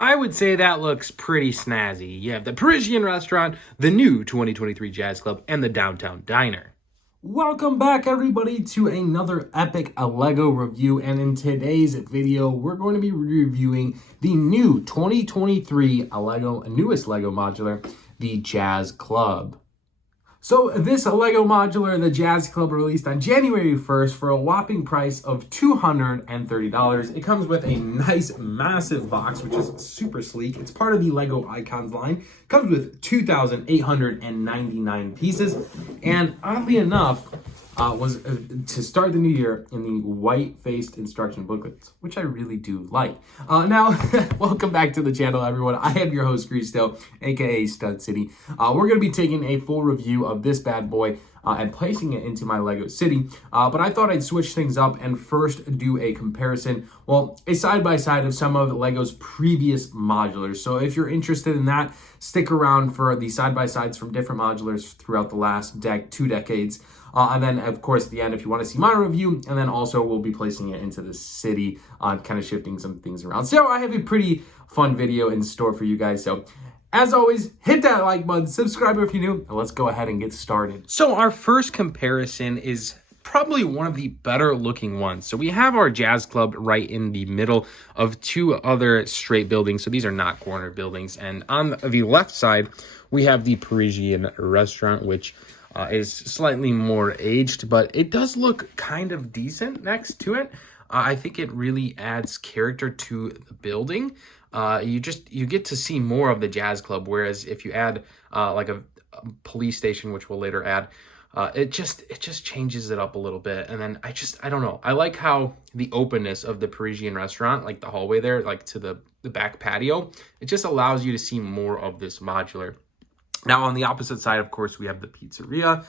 I would say that looks pretty snazzy. You have the Parisian restaurant, the new 2023 Jazz Club, and the downtown diner. Welcome back, everybody, to another epic Lego review. And in today's video, we're going to be reviewing the new 2023 newest Lego modular, the Jazz Club. So this Lego modular, the Jazz Club, released on January 1st for a whopping price of $230. It comes with a nice, massive box, which is super sleek. It's part of the Lego Icons line. It comes with 2,899 pieces. And oddly enough, was to start the new year in the white-faced instruction booklets, which I really do like. Now, welcome back to the channel, everyone. I am your host, Cristo, aka Stud City. We're going to be taking a full review of this bad boy and placing it into my Lego city. But I thought I'd switch things up and first do a comparison, well, a side-by-side of some of Lego's previous modulars. So if you're interested in that, stick around for the side-by-sides from different modulars throughout the last 2 decades. And then, of course, at the end, if you want to see my review, and then also we'll be placing it into the city, kind of shifting some things around. So I have a pretty fun video in store for you guys. So as always, hit that like button, subscribe if you're new, and let's go ahead and get started. So our first comparison is probably one of the better looking ones. So we have our Jazz Club right in the middle of two other straight buildings. So these are not corner buildings. And on the left side, we have the Parisian restaurant, which is slightly more aged, but it does look kind of decent next to it. I think it really adds character to the building. You get to see more of the Jazz Club, whereas if you add like a police station, which we'll later add, it just changes it up a little bit. And then I don't know. I like how the openness of the Parisian restaurant, like the hallway there, like to the back patio, it just allows you to see more of this modular. Now, on the opposite side, of course, we have the Pizzeria,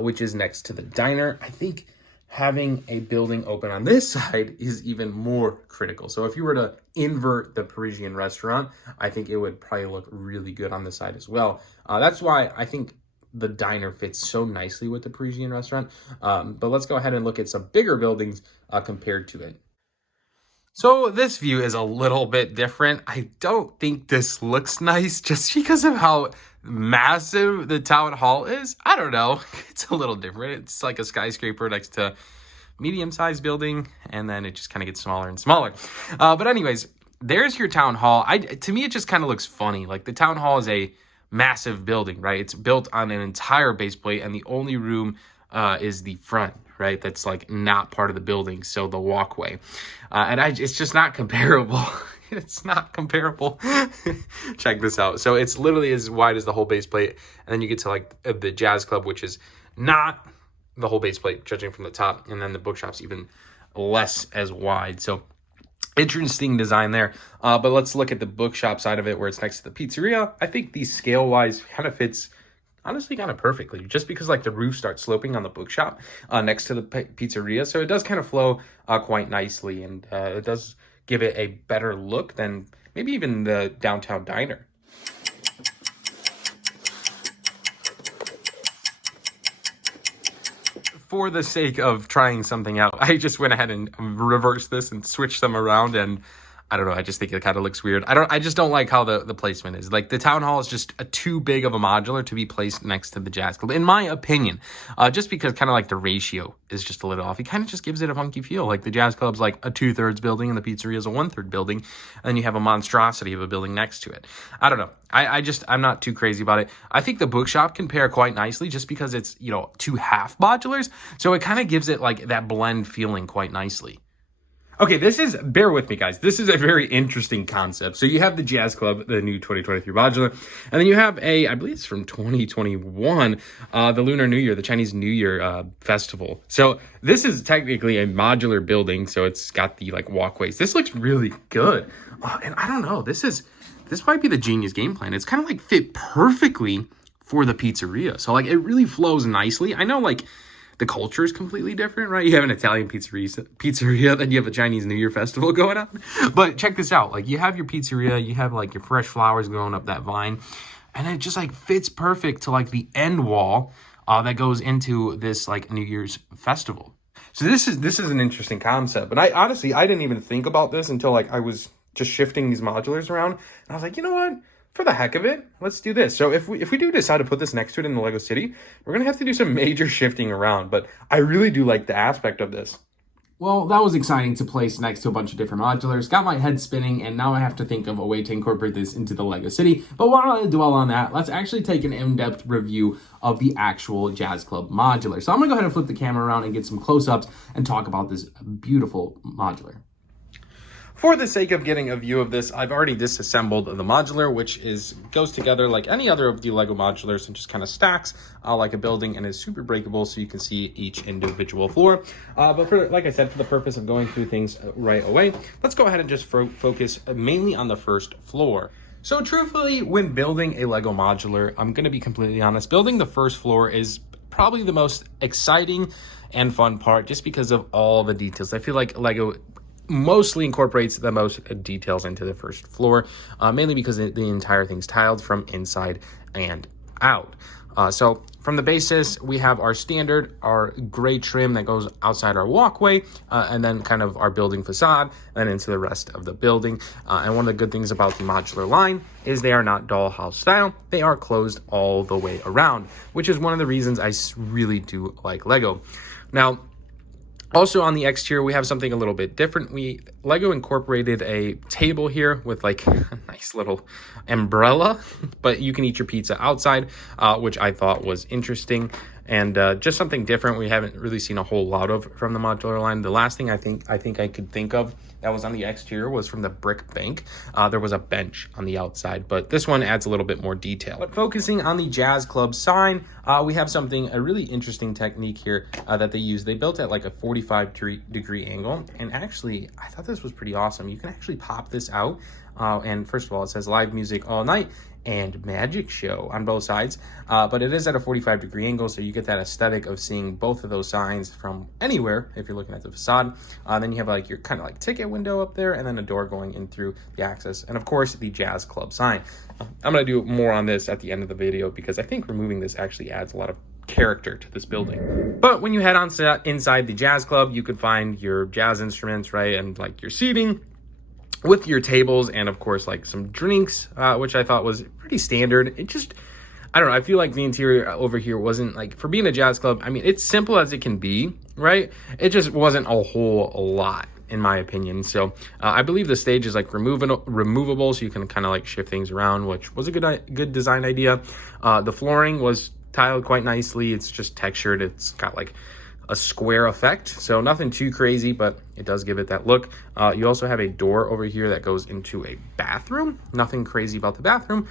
which is next to the diner. I think having a building open on this side is even more critical. So if you were to invert the Parisian restaurant, I think it would probably look really good on this side as well. That's why I think the diner fits so nicely with the Parisian restaurant. But let's go ahead and look at some bigger buildings compared to it. So this view is a little bit different. I don't think this looks nice just because of how massive the town hall is. I don't know. It's a little different. It's like a skyscraper next to medium-sized building, and then it just kind of gets smaller and smaller. But anyways, there's your town hall. To me, it just kind of looks funny. Like the town hall is a massive building, right? It's built on an entire base plate, and the only room is the front, right? That's like not part of the building, so the walkway. It's just not comparable. It's not comparable. Check this out. So it's literally as wide as the whole base plate, and then you get to like the Jazz Club, which is not the whole base plate, judging from the top, and then the bookshop's even less as wide. So interesting design there. But let's look at the bookshop side of it, where it's next to the Pizzeria. I think the scale-wise kind of fits honestly kind of perfectly, just because like the roof starts sloping on the bookshop next to the Pizzeria. So it does kind of flow quite nicely, and it does give it a better look than maybe even the downtown diner. For the sake of trying something out, I just went ahead and reversed this and switched them around, and I don't know, I just think it kind of looks weird. I just don't like how the placement is. Like the town hall is just too big of a modular to be placed next to the Jazz Club, in my opinion. Just because kind of like the ratio is just a little off. It kind of just gives it a funky feel. Like the Jazz Club's like a 2/3 building, and the Pizzeria is a 1/3 building, and then you have a monstrosity of a building next to it. I don't know. I'm not too crazy about it. I think the bookshop can pair quite nicely just because it's, you know, 2 half modulars. So it kind of gives it like that blend feeling quite nicely. Okay, bear with me, guys. This is a very interesting concept. So you have the Jazz Club, the new 2023 modular, and then you have I believe it's from 2021, the Lunar New Year, the Chinese New Year festival. So this is technically a modular building, so it's got the like walkways. This looks really good. And I don't know, this might be the genius game plan. It's kind of like fit perfectly for the Pizzeria. So like it really flows nicely. I know like the culture is completely different, right? You have an Italian pizzeria, then you have a Chinese New Year festival going on. But check this out. Like you have your pizzeria, you have like your fresh flowers growing up that vine, and it just like fits perfect to like the end wall that goes into this like New Year's festival. So this is an interesting concept. But I honestly didn't even think about this until like I was just shifting these modulars around. And I was like, you know what? For the heck of it, let's do this. So if we do decide to put this next to it in the Lego City, we're going to have to do some major shifting around. But I really do like the aspect of this. Well, that was exciting to place next to a bunch of different modulars. Got my head spinning, and now I have to think of a way to incorporate this into the Lego City. But while I dwell on that, let's actually take an in-depth review of the actual Jazz Club modular. So I'm going to go ahead and flip the camera around and get some close-ups and talk about this beautiful modular. For the sake of getting a view of this, I've already disassembled the modular, which goes together like any other of the Lego modulars and just kind of stacks like a building and is super breakable, so you can see each individual floor. But like I said, for the purpose of going through things right away, let's go ahead and just focus mainly on the first floor. So truthfully, when building a Lego modular, I'm going to be completely honest, building the first floor is probably the most exciting and fun part just because of all the details. I feel like Lego mostly incorporates the most details into the first floor, mainly because the entire thing's tiled from inside and out. So from the basis, we have our standard, our gray trim that goes outside our walkway, and then kind of our building facade, and into the rest of the building. And one of the good things about the modular line is they are not dollhouse style. They are closed all the way around, which is one of the reasons I really do like Lego. Now, also on the exterior, we have something a little bit different. Lego incorporated a table here with like a nice little umbrella, but you can eat your pizza outside, which I thought was interesting and just something different we haven't really seen a whole lot of from the modular line. The last thing I think I could think of that was on the exterior was from the brick bank. There was a bench on the outside, but this one adds a little bit more detail. But focusing on the Jazz Club sign, we have a really interesting technique here that they use. They built at like a 45-degree angle, and actually, I thought this was pretty awesome. You can actually pop this out, and first of all, it says live music all night and magic show on both sides, but it is at a 45-degree angle, so you get that aesthetic of seeing both of those signs from anywhere if you're looking at the facade. Then you have like your kind of like ticket window up there, and then a door going in through the access, and of course the Jazz Club sign. I'm going to do more on this at the end of the video because I think removing this actually adds a lot of character to this building. But when you head on inside the Jazz Club, you could find your jazz instruments, right, and like your seating with your tables, and of course like some drinks, which I thought was pretty standard. I don't know, I feel like the interior over here wasn't like, for being a Jazz Club, I mean, it's simple as it can be, right? It just wasn't a whole lot in my opinion. So I believe the stage is like removable, so you can kind of like shift things around, which was a good design idea. The flooring was tiled quite nicely. It's just textured. It's got like a square effect, so nothing too crazy, but it does give it that look. You also have a door over here that goes into a bathroom. Nothing crazy about the bathroom.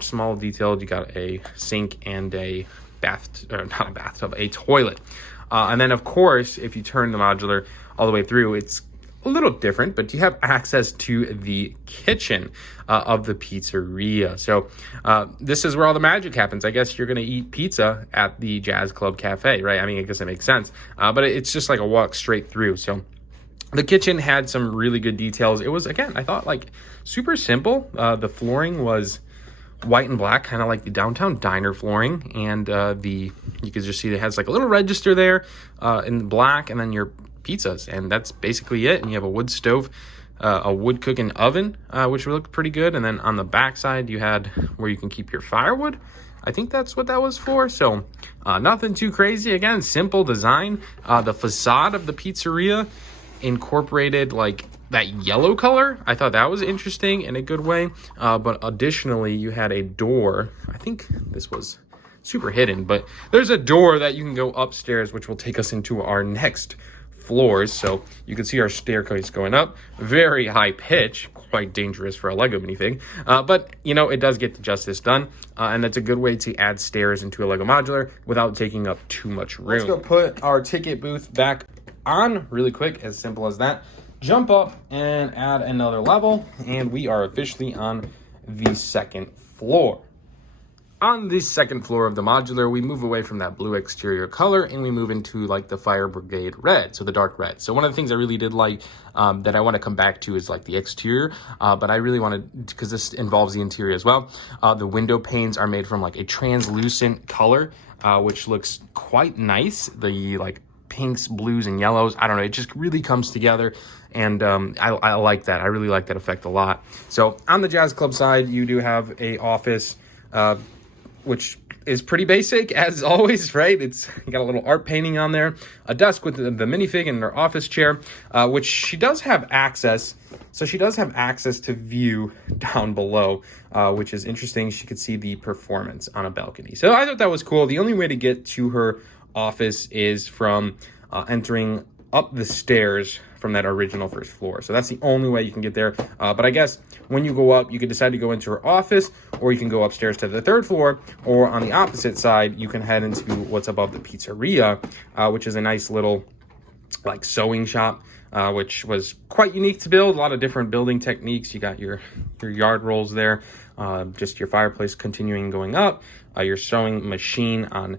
Small detailed. You got a sink and a a toilet. And then of course, if you turn the modular all the way through, it's a little different, but you have access to the kitchen of the pizzeria. So this is where all the magic happens. I guess you're going to eat pizza at the Jazz Club Cafe, right? I mean, I guess it makes sense, but it's just like a walk straight through. So the kitchen had some really good details. It was, again, I thought like super simple. The flooring was white and black, kind of like the downtown diner flooring, and you can just see it has like a little register there in black, and then your pizzas, and that's basically it. And you have a wood stove, a wood cooking oven, which looked pretty good. And then on the back side, you had where you can keep your firewood. I think that's what that was for. So nothing too crazy. Again, simple design. The facade of the pizzeria incorporated like that yellow color. I thought that was interesting in a good way. But additionally, you had a door. I think this was super hidden, but there's a door that you can go upstairs, which will take us into our next floors. So you can see our staircase going up, very high pitch, quite dangerous for a Lego minifig, but you know, it does get the justice done, and that's a good way to add stairs into a Lego modular without taking up too much room. Let's go put our ticket booth back on really quick, as simple as that. Jump up and add another level, and we are officially on the second floor. On the second floor of the modular, we move away from that blue exterior color and we move into like the fire brigade red, so the dark red. So one of the things I really did like that I want to come back to is like the exterior, but I really wanted, because this involves the interior as well, the window panes are made from like a translucent color, which looks quite nice. The like pinks, blues, and yellows, I don't know, it just really comes together And I like that. I really like that effect a lot. So on the Jazz Club side, you do have a office, which is pretty basic as always, right? It's got a little art painting on there, a desk with the minifig and her office chair, which she does have access. So she does have access to view down below, which is interesting. She could see the performance on a balcony. So I thought that was cool. The only way to get to her office is from entering up the stairs from that original first floor. So that's the only way you can get there. But I guess when you go up, you could decide to go into her office, or you can go upstairs to the third floor, or on the opposite side, you can head into what's above the pizzeria, which is a nice little like sewing shop, which was quite unique to build. A lot of different building techniques. You got your yard rolls there, just your fireplace continuing going up, your sewing machine on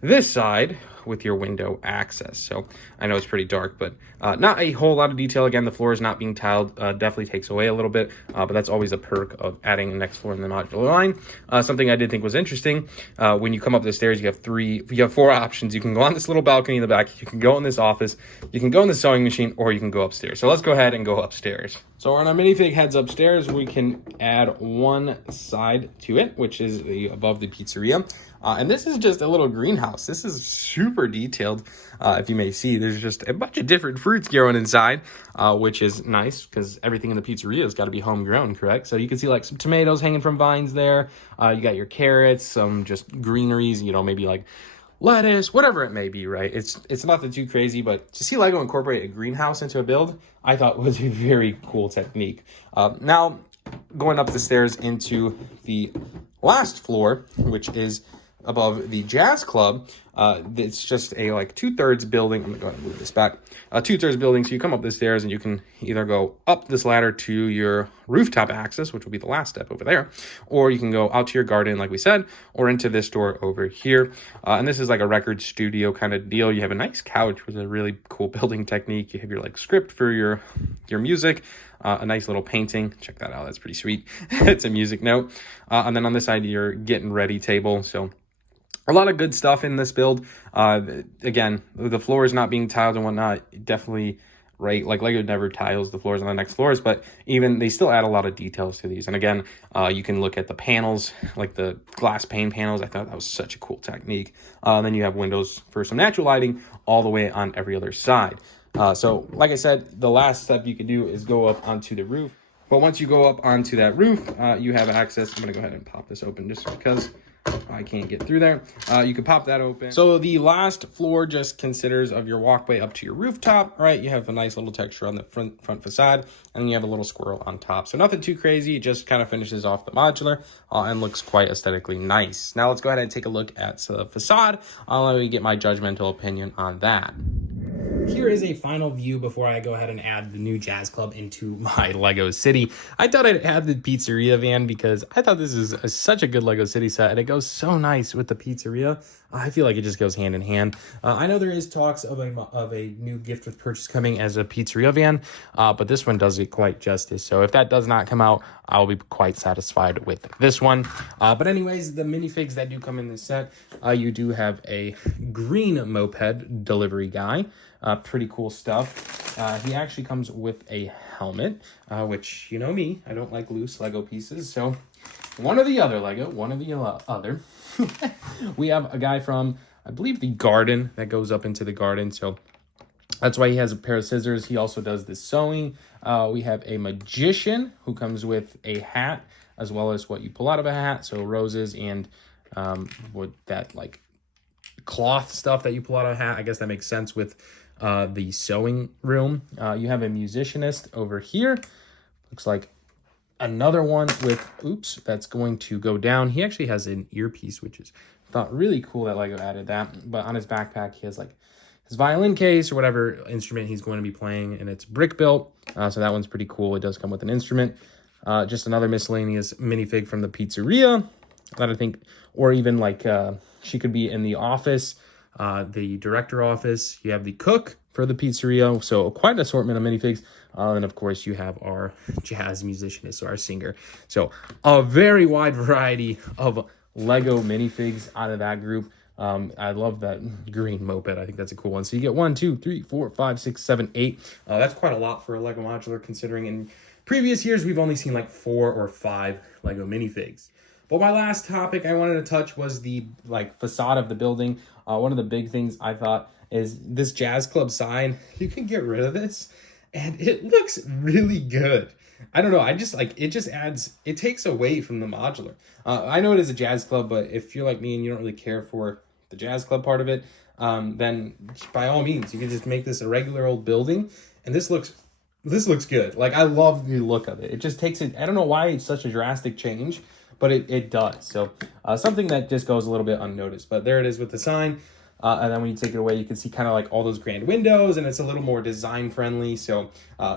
this side with your window access. So I know it's pretty dark, but not a whole lot of detail. Again, the floor is not being tiled, definitely takes away a little bit, but that's always a perk of adding the next floor in the modular line. Something I did think was interesting, when you come up the stairs, you have 4 options. You can go on this little balcony in the back, you can go in this office, you can go in the sewing machine, or you can go upstairs. So let's go ahead and go upstairs. So when our minifig heads upstairs, we can add one side to it, which is above the pizzeria. And this is just a little greenhouse. This is super detailed. If you may see, there's just a bunch of different fruits growing inside, which is nice because everything in the pizzeria has got to be homegrown, correct? So you can see like some tomatoes hanging from vines there. You got your carrots, some just greeneries, you know, maybe like lettuce, whatever it may be, right? It's nothing too crazy, but to see Lego incorporate a greenhouse into a build, I thought was a very cool technique. Now, going up the stairs into the last floor, which is above the Jazz Club, it's just a like 2/3 building. I'm gonna go ahead and move this back. 2/3 building. So you come up the stairs and you can either go up this ladder to your rooftop access, which will be the last step over there, or you can go out to your garden, like we said, or into this door over here. And this is like a record studio kind of deal. You have a nice couch with a really cool building technique. You have your like script for your music. A nice little painting. Check that out. That's pretty sweet. It's a music note. And then on this side, your getting ready table. So a lot of good stuff in this build. Again, the floor is not being tiled and whatnot. Definitely, right? Like Lego never tiles the floors on the next floors, but even they still add a lot of details to these. And again, you can look at the panels, like the glass pane panels. I thought that was such a cool technique. Then you have windows for some natural lighting all the way on every other side. So like I said, the last step you can do is go up onto the roof. But once you go up onto that roof, you have access. I'm gonna go ahead and pop this open just because I can't get through there. You can pop that open. So the last floor just considers of your walkway up to your rooftop, right? You have a nice little texture on the front facade, and then you have a little squirrel on top. So nothing too crazy, it just kind of finishes off the modular and looks quite aesthetically nice. Now let's go ahead and take a look at the facade. I'll let you get my judgmental opinion on that. Here is a final view before I go ahead and add the new Jazz Club into my Lego City. I thought I'd add the Pizzeria van because I thought this is such a good Lego City set, and it goes so nice with the Pizzeria. I feel like it just goes hand in hand. I know there is talks of a new gift with purchase coming as a Pizzeria van, but this one does it quite justice. So if that does not come out, I'll be quite satisfied with this one. But anyways, the minifigs that do come in this set, you do have a green moped delivery guy. Pretty cool stuff. He actually comes with a helmet, which, you know me, I don't like loose Lego pieces. So one or the other Lego, one or the other. We have a guy from, I believe, the garden that goes up into the garden. So that's why he has a pair of scissors. He also does the sewing. We have a magician who comes with a hat, as well as what you pull out of a hat. So roses and with that like cloth stuff that you pull out of a hat. I guess that makes sense with the sewing room. You have a musicianist over here. Looks like another one with, oops, that's going to go down. He actually has an earpiece, which is, I thought, really cool that Lego added that. But on his backpack, he has like his violin case or whatever instrument he's going to be playing, and it's brick built. So that one's pretty cool. It does come with an instrument. Just another miscellaneous minifig from the Pizzeria that I think, or even like she could be in the office, the director office. You have the cook for the Pizzeria. So quite an assortment of minifigs. And of course you have our jazz musicianist, so our singer. So a very wide variety of Lego minifigs out of that group. I love that green moped. I think that's a cool one. So you get 1, 2, 3, 4, 5, 6, 7, 8. That's quite a lot for a Lego modular, considering in previous years we've only seen like 4 or 5 Lego minifigs. But my last topic I wanted to touch was the facade of the building. One of the big things I thought is this Jazz Club sign. You can get rid of this, and it looks really good. I don't know. I just it just adds, it takes away from the modular. I know it is a Jazz Club, but if you're like me and you don't really care for the Jazz Club part of it, then by all means, you can just make this a regular old building, and this looks good. Like, I love the look of it. It just takes it. I don't know why it's such a drastic change, but it does. So something that just goes a little bit unnoticed. But there it is with the sign. And then when you take it away, you can see kind of like all those grand windows, and it's a little more design friendly. So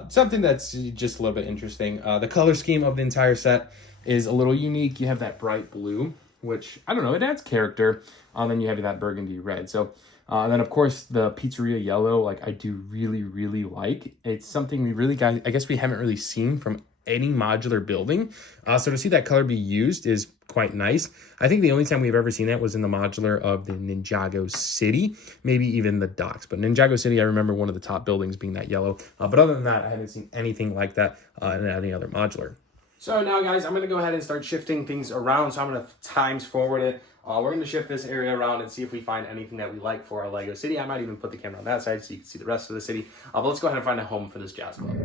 something that's just a little bit interesting. The color scheme of the entire set is a little unique. You have that bright blue, which, I don't know, it adds character. Then you have that burgundy red. So then, of course, the Pizzeria yellow, like, I do really, really like. It's something we really, guys, I guess we haven't really seen from any modular building. So to see that color be used is quite nice. I think the only time we've ever seen that was in the modular of the Ninjago City, maybe even the docks. But Ninjago City, I remember one of the top buildings being that yellow. But other than that, I haven't seen anything like that in any other modular. So now, guys, I'm going to go ahead and start shifting things around. So I'm going to times forward it. We're going to shift this area around and see if we find anything that we like for our Lego city. I might even put the camera on that side so you can see the rest of the city. But let's go ahead and find a home for this Jazz Club.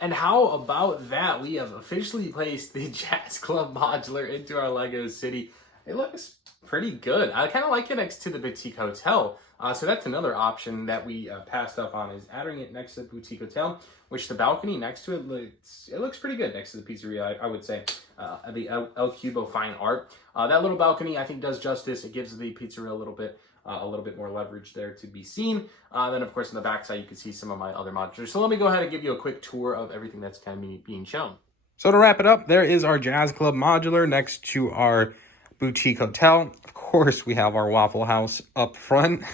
And how about that? We have officially placed the Jazz Club modular into our Lego city. It looks pretty good. I kind of like it next to the Boutique Hotel. So that's another option that we passed up on, is adding it next to the Boutique Hotel, which the balcony next to it looks pretty good next to the Pizzeria, I would say. The El Cubo Fine Art. That little balcony, I think, does justice. It gives the Pizzeria a little bit more leverage there to be seen. Then, of course, on the back side, you can see some of my other modulars. So let me go ahead and give you a quick tour of everything that's kind of being shown. So to wrap it up, there is our Jazz Club modular next to our Boutique Hotel. Of course, we have our Waffle House up front.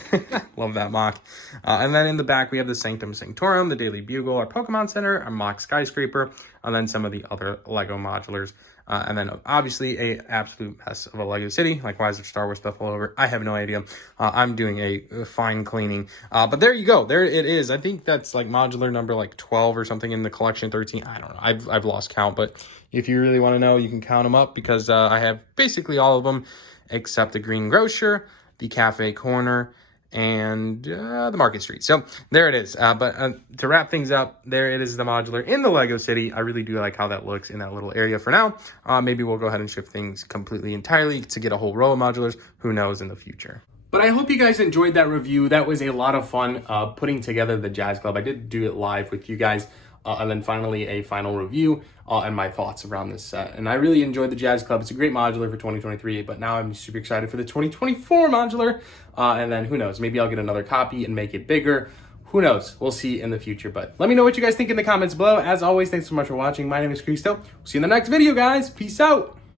Love that mock. And then in the back, we have the Sanctum Sanctorum, the Daily Bugle, our Pokemon Center, our mock skyscraper, and then some of the other Lego modulars. And then obviously a absolute mess of a Lego city. Like, why is there Star Wars stuff all over? I have no idea. I'm doing a fine cleaning. But there you go. There it is. I think that's like modular number 12 or something in the collection, 13. I don't know. I've lost count. But if you really want to know, you can count them up, because I have basically all of them except the Green Grocer, the Cafe Corner, and the Market Street. So there it is. But to wrap things up, there it is, the modular in the Lego city. I really do like how that looks in that little area for now. Maybe we'll go ahead and shift things completely entirely to get a whole row of modulars. Who knows in the future. But I hope you guys enjoyed that review. That was a lot of fun putting together the Jazz Club. I did do it live with you guys. And then finally a final review and my thoughts around this set. And I really enjoyed the Jazz Club. It's a great modular for 2023, but now I'm super excited for the 2024 modular. And then who knows, maybe I'll get another copy and make it bigger. Who knows? We'll see in the future. But let me know what you guys think in the comments below. As always, thanks so much for watching. My name is Cristo. See you in the next video, guys. Peace out.